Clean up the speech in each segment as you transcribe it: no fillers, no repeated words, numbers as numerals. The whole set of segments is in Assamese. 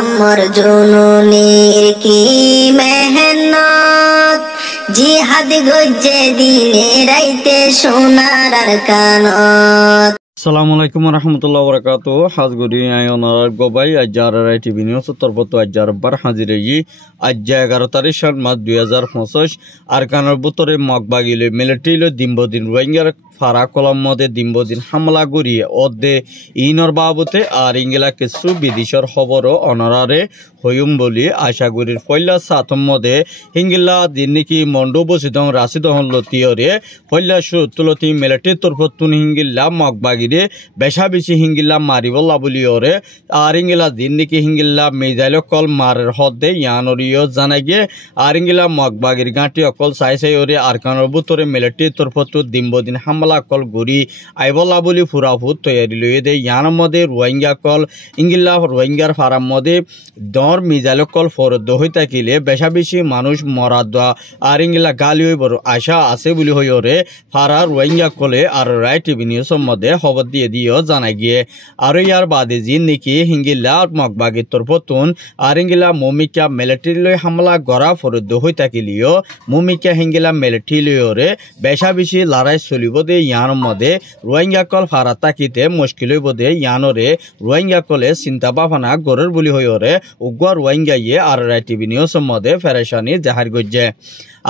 আমার জননীর কি মেহনত, জিহাদ গজ্জে দিনে রাইতে সোনার আর কানত। আসসালামু আলাইকুম রহমতুল্লাহ বরকাত। হাজগুড়ি আয়নার গোবাই আজ্জার রাই টিভি নিউজ তরফত আজ্জার বার হাজির আজ্জা 11 তারিখ 7 মার্চ 2025 আর কানার বুতরে মগবাগিলে মিলিটারিলে দিনবদিন রোহিঙ্গার ফারা কলম মধ্যে দিনবদিন হামলা গড়িয়ে অর্ধে ইনর বাবতে আর ইংলা কিছু বিদেশের খবরও অনারারে হইম বলি আশাগুড়ির পয়লা সাতম মধ্যে হিঙ্গিলা দিন নাকি মন্ডু বসিদং রাশিদহন লতিয়রে পয়লা সুতুলতি মিলিটারি তরফতুন হিঙ্গিল্লা মগবাগিরে বেশা বেশি হিঙ্গিল্লা মারিবল্লা বলিওরে আর ইংলা দিন নাকি হিঙ্গিল্লা মেজাইল কল মারের হদ্দে ইয়ানরিও জানাই গিয়ে আর ইংলা মগবাগির গাঁটি অকল চাই চাই ওরে আর কানোর বুতরে মিলিটারি তরফতু দিনবদিন হামলা কল গড়ি আইবল্লা বলি ফুরাফুত তৈরি লইয়ে দে ইয়ানোর মধ্যে রোহিঙ্গা কল ইংলা রোহিঙ্গার ফারাম মধ্যে দর মিজাইল কল ফরদ্দ হয়ে থাকিলে বেশা বেশি মানুষ মরা দোয়া আর ইংলা গালি হয়ে বড় আশা আছে বলি হই ওরে ফারা রোহিঙ্গা কলে আর রাইট টিভি নিউজের মধ্যে খবর দিয়ে দিও জানাই গিয়ে আর ইয়ার বাদে জিন নাকি হিঙ্গিল্লা মগবাগির তরফতুন আর ইংলা মমিকা মিলিটারি লই হামলা গড়া ফরদ্দ হয়ে থাকিলিও মমিকা হিঙ্গিলা মিলিটারি লইরে বেশা বেশি লড়াই চলিব দে ইয়ানোর মধ্যে রোহিঙ্গা কল ফারা তাকিতে মুশকিল হইব দে ইয়ানোরে রোহিঙ্গা কলে চিন্তা ভাবনা গড়ের বলি হইরে উগ্র রোহিঙ্গা ইয়ে আর রাইট টিভি নিউজের মধ্যে ফেরেশানি জাহির করছে।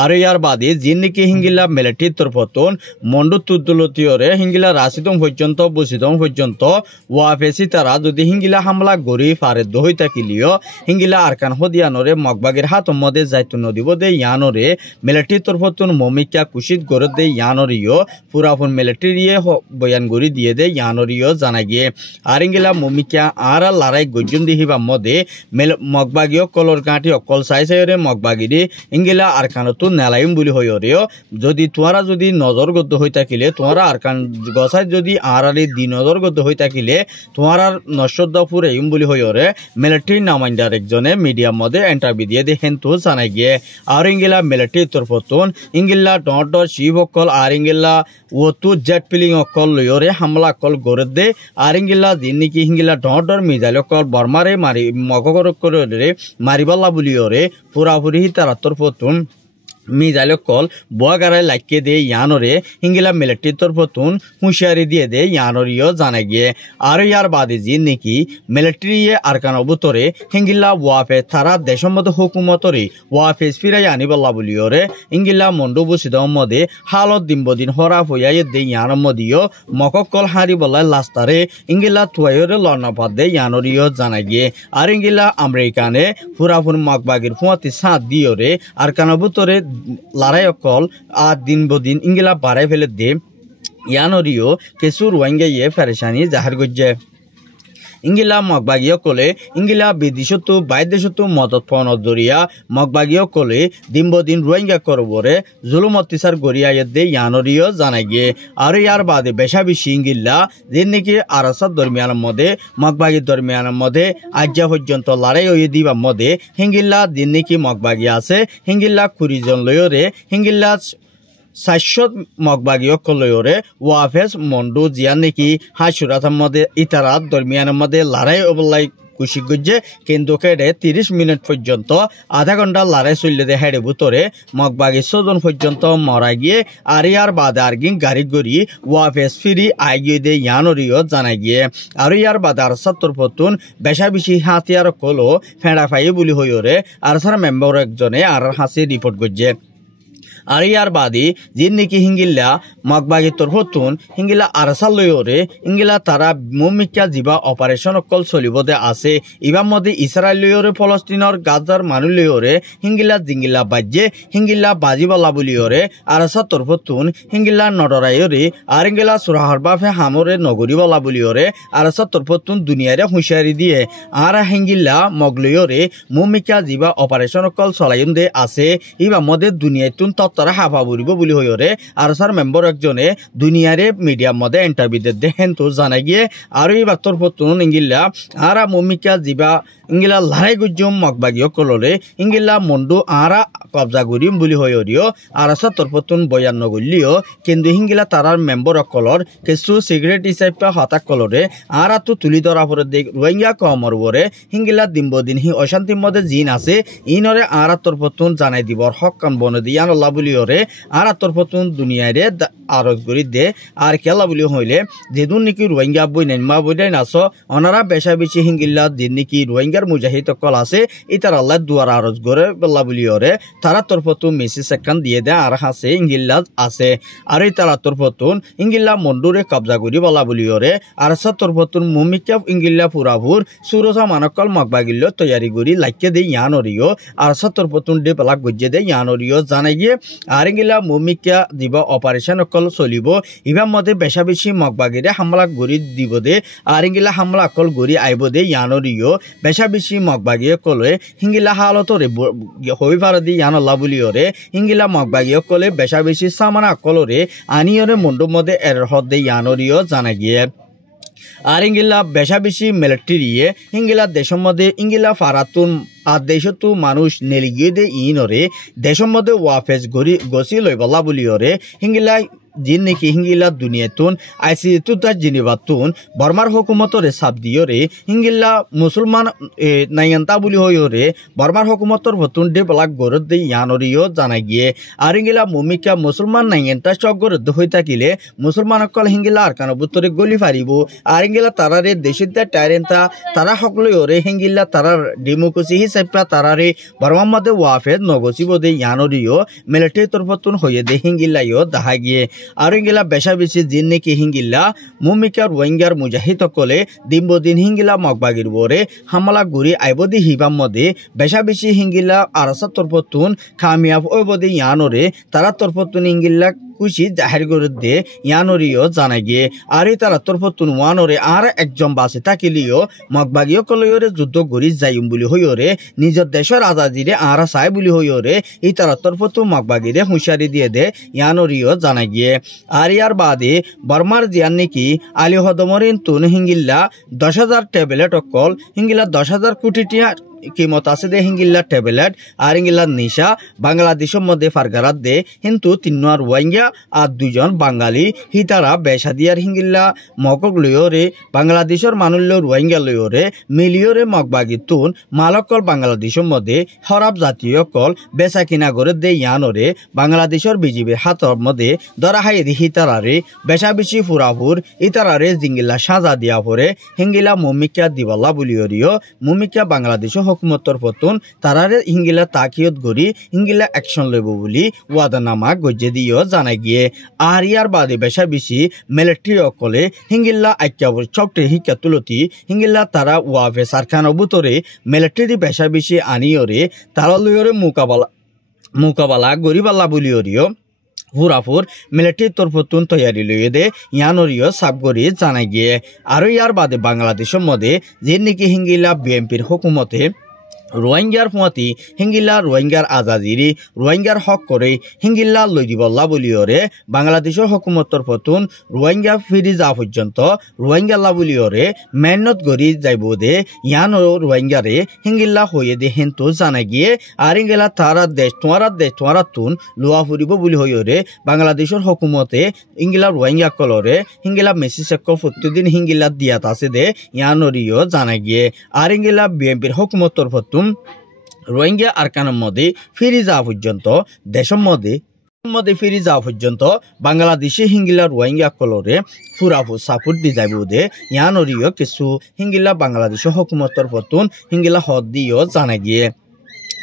আর ইয়ার বাদে জিন নাকি হিঙ্গিলা মিলিটারির তরফতুন মন্ডু তুদ্দুলতিয়রে হিঙ্গিলা রাশিদম পর্যন্ত বসিদম পর্যন্ত ওয়াফেসি তারা যদি হিঙ্গিলা হামলা গড়ি ফারেদ হই থাকিলিও হিঙ্গিলা আরকান হদিয়ানরে মগবাগের হাত মধ্যে যাইতু নদীব দে ইয়ানরে মিলিটারির তরফতুন মমিকা কুশিত গড়ে দে ইয়ানরিও পুরাপুন মিলিটারিয়ে বয়ান গড়ি দিয়ে দে ইয়ানরিও জানা গিয়ে আর হিঙ্গিলা মমিকা আর লড়াই গজ্জুন দিহিবা মধ্যে মগবাগীয় কলর গাঁটি অকল চাই চাইরে মগবাগিরি হিঙ্গিলা আরকানত নেলাইম বলি হইরেও যদি তোমরা যদি নজরগদ্ধ হয়ে থাকিলে তোমরা আরকান গছাই যদি আড়ালি দি নজরগদ্ধ হয়ে থাকিলে তোমরা নশ্বদ্দাপুর এইম বলি হইরে মিলিটারি নামাইন্দার একজনে মিডিয়ার মধ্যে ইন্টারভিউ দিয়ে দেখেন তো জানাই গিয়ে আর ইংলা মিলিটারি তরফতুন ইংলা ডট শিব অকল আর ইংলা ও তু জেট পিলিং অকল লইরে হামলা কল গড়ে দে আর ইংলা দিন নাকি হিঙ্গিলা ডর মিজাইল অকল বর্মারে মারি মগর করে মারিবাল্লা বলিওরে পুরাপুরি তারা তরফতুন মিজাইল কল বুয়াগারায় লাগিয়ে দে ইয়ানরে হিঙ্গিলা মিলিটারি তরফতুন হুঁশিয়ারি দিয়ে দে ইয়ানরিও জানা গিয়ে আর ইয়ার বাদে জিন নাকি মিলিটারি আরকান অবতরে হিঙ্গিলা ওয়াফে তারা দেশের মধ্যে হুকুমতরে ওয়াফেস ফিরাই আনিবল্লা বলিওরে হিঙ্গিলা মন্ডু বসিদম মধ্যে হালত দিনবদিন হরা হইয়াই দে ইয়ানোর মধ্যেও মককল হারি বলাই লাস্তারে ইঙ্গিলা তুয়াইরে লর্ণপাত দে ইয়ানরিও জানা গিয়ে আর ইঙ্গিলা আমেরিকানে পুরাপুন মগবাগির ফুয়াতি সাঁত দিওরে আরকান অবতরে লড়াই অকল আর দিনবদিন ইংলা বাড়াই ফেলে দে ইয়ানরিও কিছু রোহিঙ্গা ইয়ে ফেরেশানি জাহির করছে। ইংগিলা মগবাগীয় কলে ইংগিলা বিদেশতো বাইদেশতো মদত ফনত জরিয়া মগবাগীয় কলে দিনবদিন রোহিঙ্গা করবরে জুলুম অত্যাচার গড়িয়া দে ইয়ানরিও জানাই গিয়ে আর ইয়ার বাদে বেশা বেশি ইংগিল্লা যে নাকি আরাসার দরমিয়ানের মধ্যে মগবাগীর দরমিয়ানের মধ্যে আজ্জা পর্যন্ত লড়াই হয়ে দিবার মধ্যে হিঙ্গিল্লা দিন নাকি মগবাগী আছে হিঙ্গিল্লা 20 জন লয়রে হিঙ্গিল্লা 400 মগবাগীয় কলয়রে ওয়াফেস মন্ডু জিয়ান নাকি হাসুরাতার মধ্যে ইতারাত দরমিয়ানের মধ্যে লড়াই অবলাই কুশি গজ্জে কিন্তু কেড়ে 30 মিনিট পর্যন্ত আধা ঘন্টা লড়াই চললে দে হেডে ভুতরে মগবাগী 100 জন পর্যন্ত মরা গিয়ে আর ইয়ার বাদে আরগিন গাড়ি গড়ি ওয়াফেস ফিরি আই গিয়ে দে ইয়ানরিও জানাই গিয়ে আর ইয়ার বাদে আর 70 পতুন বেশা বেশি হাতিয়ার কলো ফেঁড়া ফাই বলি হইরে আর সারা মেম্বার একজনে আর হাসি রিপোর্ট গজ্জে। আর ইয়ার বাদে জিন নাকি হিঙ্গিল্লা মগবাগির তরফতুন হিঙ্গিলা আরসাল লইরে হিঙ্গিলা তারা মমিকা জিবা অপারেশন অকল চলিবদে আছে ইবার মধ্যে ইসরায়েল লইরে ফলস্তিনের গাজার মানুষ লইরে হিঙ্গিলা জিঙ্গিলা বাজ্যে হিঙ্গিলা বাজিবালা বলিওরে আরসার তরফতুন হিঙ্গিলা নডরাইরে আর হিঙ্গিলা সুরাহর বাফে হামরে নগরীবালা বলিওরে আরসার তরফতুন দুনিয়ারে হুঁশিয়ারি দিয়ে আর হিঙ্গিলা মগলইরে মমিকা জিবা অপারেশন অকল চলাইন দে আছে ইবার মধ্যে দুনিয়াতুন তথ্য তারা হাফা বুড়িব বুলি হইরে আর স্যার মেম্বার একজনে দুনিয়ারে মিডিয়ার মধ্যে ইন্টারভিউ দে হেন তো জানা গিয়ে আর এই বাক্তর পতুন ইঙ্গিল্লা আরা মমিকা জিবা ইঙ্গিলা লড়াই গুজম মগবাগিও কলরে ইঙ্গিলা মন্ডু আরা কবজা করিম বুলি হইরিও আর স্যার তোর পতুন বয়ান নগলিও কিন্তু হিঙ্গিলা তারার মেম্বার কলর কিছু সিগারেট হিসাবে হতাক কলরে আরা তো তুলি ধরা পরে দেখ রোহিঙ্গা কমর বরে হিঙ্গিলা দিন হি অশান্তির মধ্যে জিন আছে ইনরে আরা তোর পতুন জানাই দিবর হক কান বনে দিয়ান আল্লাহ বুলি ওরে আরা তোর পতুন দুনিয়ারে আরজ করি দে আর খেলা বুলি হইলে যেদুন নাকি রোহিঙ্গা বই নেন মা বই নাই নাচ অনারা বেশা বেশি হিঙ্গিল্লা দিন নাকি রোহিঙ্গার মুজাহিদ কল আছে ইতার আল্লাহ দুয়ার আরজ করে বল্লা বুলি ওরে তারা তোর পতুন মেসেজ একখান দিয়ে দেয় আর হাসে ইঙ্গিল্লা আছে আর এই তারা তোর পতুন ইঙ্গিল্লা মন্ডুরে কবজা করি বলা বুলি ওরে আর সা তোর পতুন মুমিকা ইঙ্গিল্লা পুরাভুর সুরসা মানকল মগবাগিল্ল তৈয়ারি করি লাইকে দে ইয়ানরিও আর সা তোর পতুন ডে পেলাক গজ্জে দে ইয়ানরিও জানাই গিয়ে আর ইঙ্গিল্লা মুমিকা দিব অপারেশন অকল চলিব ইবার মধ্যে বেশা বেশি মগবাগিরে হামলা গড়ি দিব দে আর ইঙ্গিলা হামলা অকল গড়ি আইব দে ইয়ানরিও বেশা বেশি মগবাগিয়ে কলে হিঙ্গিলা হালতরে হই পারে দি ইয়ানল্লা বুলি ওরে হিঙ্গিলা মগবাগিয়ে কলে বেশা বেশি সামানা কলরে আনিয়রে মন্ডুর মধ্যে এর হদে ইয়ানরিও জানা গিয়ে আর ইঙ্গিলা বেশা বেশি মিলিটারিয়ে ইঙ্গিলা দেশের মধ্যে ইঙ্গিলা ফারাতুন আর দেশতো মানুষ নেলিগিয়ে দে ইনরে দেশের মধ্যে ওয়াফেজ গছি লই বলা বলি ওরে হিঙ্গিলা জিন নাকি হিঙ্গিলা দুনিয়াতুন আইসিতু তার জিনিবাতুন বর্মার হুকুমতরে সাপ দিয়রে হিঙ্গিলা মুসলমান নাইয়ান্তা বুলি হইরে বর্মার হুকুমতর ভতুন ডে বলাক গরদ দে ইয়ানরিও জানা গিয়ে আর হিঙ্গিলা মুমিকা মুসলমান নাইয়ান্তা সব গরদ হই থাকিলে মুসলমান অকল হিঙ্গিলা আর কানো বুতরে গলি ফারিব আর হিঙ্গিলা তারারে দেশের দা টাইরেন্তা তারা সকলে ওরে হিঙ্গিলা তারার ডেমোক্রেসি হিসাবে তারারে বর্মার মধ্যে ওয়াফেদ নগসিব দে ইয়ানরিও মিলিটারি তরফতুন হইয়ে দে হিঙ্গিলাইও দেখা গিয়ে আর হিঙ্গিলা বেশা বেশি জিন নাকি হিঙ্গিলা মুমিকা রোহিঙ্গার মুজাহিদ কলে দিন হিঙ্গিলা মগবাগির বরে হামলা গুড়ি আইবদি হিবাম মধ্যে বেশা বেশি হিঙ্গিলা আরসা তরফতুন খামিয়াব ওইবদি ইয়ানরে তারা তরফতুন হিঙ্গিলা খুশি জাহির করে দে ইয়ানরিও জানা গিয়ে আর এই তারা তরফতুন ওয়ানরে আর একজন বাসে থাকিলিও মগবাগিও কলইরে যুদ্ধ গড়ি যাইম বুলি হইরে নিজের দেশের আজাদিরে আর চাই বুলি হইরে এই তারা তরফতুন মগবাগিরে হুঁশিয়ারি দিয়ে দে ইয়ানরিও জানা গিয়ে আর ইয়ার বাদে বর্মার জিয়ান নাকি আলী হদমরিন তুন হিঙ্গিল্লা 10,000 ট্যাবলেট অকল হিঙ্গিলা 10,000 কোটি টিয়া কিমত আছে দে হিঙ্গিল্লা ট্যাবলেট আর হিঙ্গিল্লা নিশা বাংলাদেশের মধ্যে ফারগারাত দে কিন্তু তিনবার রোহিঙ্গা আর দুজন বাঙালি হিতারা বেশা দিয়ার হিঙ্গিল্লা মকক লইরে বাংলাদেশের মানুষ রোহিঙ্গা লইরে মিলিয়রে মগবাগি তুন মালকল বাংলাদেশের মধ্যে হরাব জাতীয় কল বেচা কিনা করে দে ইয়ানরে বাংলাদেশের বিজিবির হাতর মধ্যে ধরা হাই দি হিতারারে বেশা বেশি ফুরাফুর ইতারারে জিঙ্গিল্লা সাজা দিয়া পরে হিঙ্গিলা মুমিকা দিবাল্লা বলিয়রিও মুমিকা বাংলাদেশ হুকুমতর পতুন তারারে হিঙ্গিলা তাকিয়ত গড়ি হিঙ্গিলা অ্যাকশন লইব বলি ওয়াদানামা গজ্জে দিও জানা গিয়ে আর ইয়ার বাদে বেশা বেশি মিলিটারি অকলে হিঙ্গিল্লা আইক্যাবর চপটে হিক্কা তুলতি হিঙ্গিল্লা তারা ওয়াফে সারখানো বুতরে মিলিটারি বেশা বেশি আনিয়রে তারা লইরে মুকাবালা গরিবাল্লা বলিয়রিও হুরাফুর মিলিটারি তরফতুন তৈয়ারি লইয়ে দে ইয়ানরিও সাবগরি জানা গিয়ে আর ইয়ার বাদে বাংলাদেশের মধ্যে যে নাকি হিঙ্গিলা বিএনপির হুকুমতে রোহিঙ্গার ফুয়াতি হিঙ্গিলা রোহিঙ্গার আজাদিরি রোহিঙ্গার হক করে হিঙ্গিল্লা লই দিবল্লা বলিওরে বাংলাদেশের হুকুমতর পতুন রোহিঙ্গা ফিরি যা পর্যন্ত রোহিঙ্গাল্লা বলিওরে মেহনত গড়ি যাইব দে ইয়ান রোহিঙ্গারে হিঙ্গিল্লা হইয়ে দে হেন্তু জানা গিয়ে আর হিঙ্গিলা তারা দেশ তোমারা তুন লোয়া ফুরিব বলি হইরে বাংলাদেশের হুকুমতে হিঙ্গিলা রোহিঙ্গা কলরে হিঙ্গিলা মেসেজ প্রতিদিন হিঙ্গিলা দিয়াত আছে দে ইয়ানরিও জানা গিয়ে আর হিঙ্গিলা বিএনপির হুকুমতর পতুন রোহিঙ্গা আরকানের মধ্যে ফিরে যাওয়া পর্যন্ত দেশের মধ্যে ফিরে যাওয়া পর্যন্ত বাংলাদেশে হিঙ্গিলা রোহিঙ্গা কলরে ফুরাফু সাপুর দি যাইব দে ইয়ানরিও কিছু হিঙ্গিলা বাংলাদেশের হুকুমতর পতুন হিঙ্গিলা হদ দিও জানা গিয়ে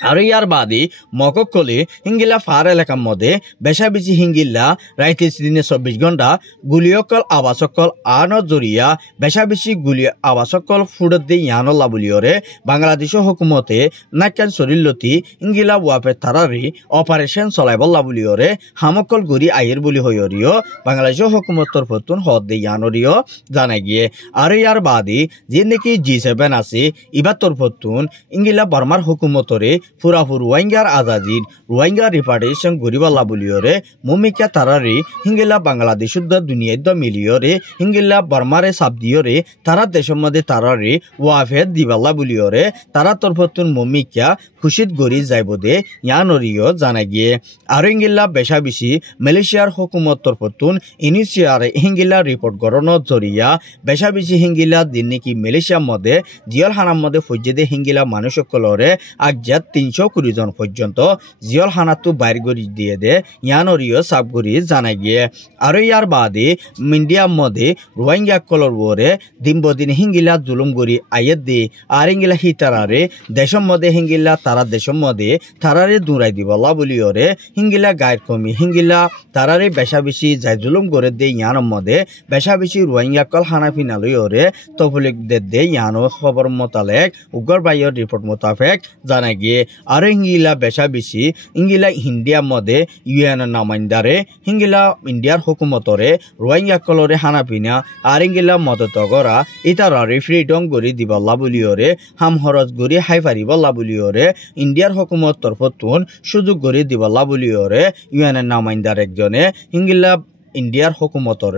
আর ইয়ার বাদে মকক কলে হিঙ্গিলা ফার এলাকার মধ্যে বেশা বেশি হিঙ্গিল্লা রাইতে দিনে 24 ঘন্টা গুলিয়কল আবাসকল আনো জরিয়া বেশা বেশি গুলি আবাসকল ফুডত দে ইয়ানল্লা বলিওরে বাংলাদেশের হুকুমতে নাকান শরীরলতি হিঙ্গিলা ওয়াপে তারারি অপারেশন চলাইবল্লা বলিওরে হামকল গড়ি আইয়ের বলি হইরিও বাংলাদেশের হুকুমতর পতুন হদ দে ইয়ানরিও জানা গিয়ে আর ইয়ার বাদে যে নাকি G7 আছে ইবাতর পতুন হিঙ্গিলা বর্মার হুকুমতরে ফুরাফুর রোহিঙ্গার আজাদির রোহিঙ্গা রিপার্টেশন গরিবাল্লা বলিওরে মমিকা তারারে হিঙ্গিলা বাংলাদেশুদ্ধ দুনিয়াদ্দ মিলিয়রে হিঙ্গিলা বর্মারে সাবদিয়রে তারা দেশের মধ্যে তারারে ওয়াফেদ দিবাল্লা বলিওরে তারা তরফতুন মমিকা খুশিত গরি যাইব দে ইয়ানরিও জানা গিয়ে আর হিঙ্গিলা বেশা বেশি মালয়েশিয়ার হুকুমত তরফতুন ইনিশিয়ারে হিঙ্গিলা রিপোর্ট গড়নত জরিয়া বেশা বেশি হিঙ্গিলা দিন নাকি মালয়েশিয়ার মধ্যে জিয়ল হানার মধ্যে ফজ্জেদে হিঙ্গিলা মানুষ সকলরে আজ্জাত 320 জন পর্যন্ত জিয়ল হানাতু বাইর গরি দিয়ে দে ইয়ানরিও সাবগরি জানা গিয়ে আর ইয়ার বাদে মিডিয়ার মধ্যে রোহিঙ্গা কলর ওরে দিন হিঙ্গিলা জুলুম গরি আয়েত দে আর হিঙ্গিলা হিতারারে দেশের মধ্যে হিঙ্গিলা তারা দেশের মধ্যে তারারে দূরাই দিবলা বলি ওরে হিঙ্গিলা গায়ের কমি হিঙ্গিলা তারারে বেশা বেশি যাই জুলুম করে দে ইয়ানোর মধ্যে বেশা বেশি রোহিঙ্গা কল হানাফি নালই ওরে তফলিক দে ইয়ানো খবর মোতালেক উগ্র বাইয়ের রিপোর্ট মোতাবেক জানা গিয়ে আর হিঙ্গিলা বেশা বেশি ইঙ্গিলা ইন্ডিয়ার মধ্যে ইউএন নামাইন্দারে হিঙ্গিলা ইন্ডিয়ার হুকুমতরে রোহিঙ্গা কলরে হানাপিনা আর ইঙ্গিলা মদত করা ইতারারে ফ্রিডম গরি দিবল্লা বলিওরে হাম হরজ গরি হাই পারিবল্লা বলিওরে ইন্ডিয়ার হুকুমত তরফতুন সুযোগ গরি দিবল্লা বলিওরে ইউএন নামাইন্দার একজনে ইঙ্গিলা ইন্ডিয়ার হুকুমতর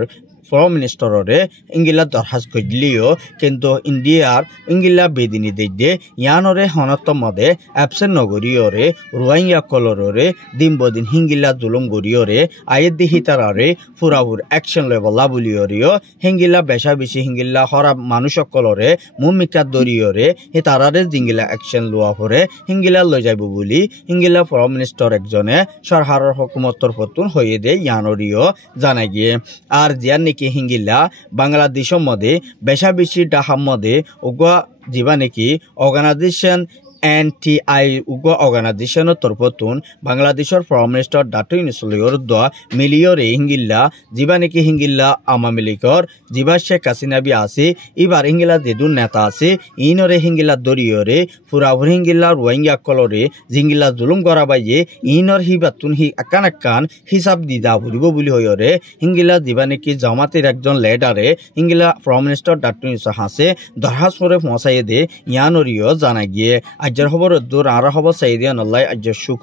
ফরেন মিনিস্টাররে ইঙ্গিলা দরখাস্ত করলিও কিন্তু ইন্ডিয়ার ইঙ্গিলা বেদিনী দিয়ে ইয়ানরে হনত মদে অ্যাবসেন্ট নগরীয়রে রোহিঙ্গা কলরে দিন হিঙ্গিলা জুলুম গরিয়রে আয়ের দিহি তারারে ফুরাহুর অ্যাকশন লেবলা বলিয়রিও হিঙ্গিলা বেশা বেশি হিঙ্গিলা হরা মানুষ কলরে মুমিকা দরিয়রে হে তারারে জিঙ্গিলা অ্যাকশন লোয়া হরে হিঙ্গিলা লৈ যাইব বলি হিঙ্গিলা ফরেন মিনিস্টার একজনে সরকারের হুকুমতর ফতুন হয়ে দে ইয়ানরিও জানা গিয়ে আর জিয়ার হিঙ্গিলা বাংলাদেশের মধ্যে বেশা বেশি ডাহার মধ্যে উগা যিবা নাকি অর্গানাইজেশন NTI উগ্র অর্গানাইজেশনের তরফতুন বাংলাদেশের ফরেন মিনিস্টার ডাক্তার ইউনুসের দোয়া মিলিয়রে হিঙ্গিল্লা যিবা নাকি হিঙ্গিল্লা আওয়ামী লীগর যিবা শেখ হাসিনা বি আছে এবার হিঙ্গিলা যেদুন নেতা আছে ইনরে হিঙ্গিলা দরিয়রে ফুরাফুর হিঙ্গিল্লা রোহিঙ্গা কলরে জিঙ্গিলা জুলুম করা বাইয়ে ইনর হিবাতুন হি আকান হিসাব দিদা ভরিব বলি হয়রে হিঙ্গিলা যিবা নাকি জামাতের একজন লিডারে হিঙ্গিলা ফরেন মিনিস্টার ডাক্তার ইউনুস হাসে দরখাস্ত করে পৌঁছাইয়ে দে ইয়ানরিও জানা গিয়ে আজ্জার খবর দূর আর খবর চাই দিয়া নল্লাই আজ্জার সুখ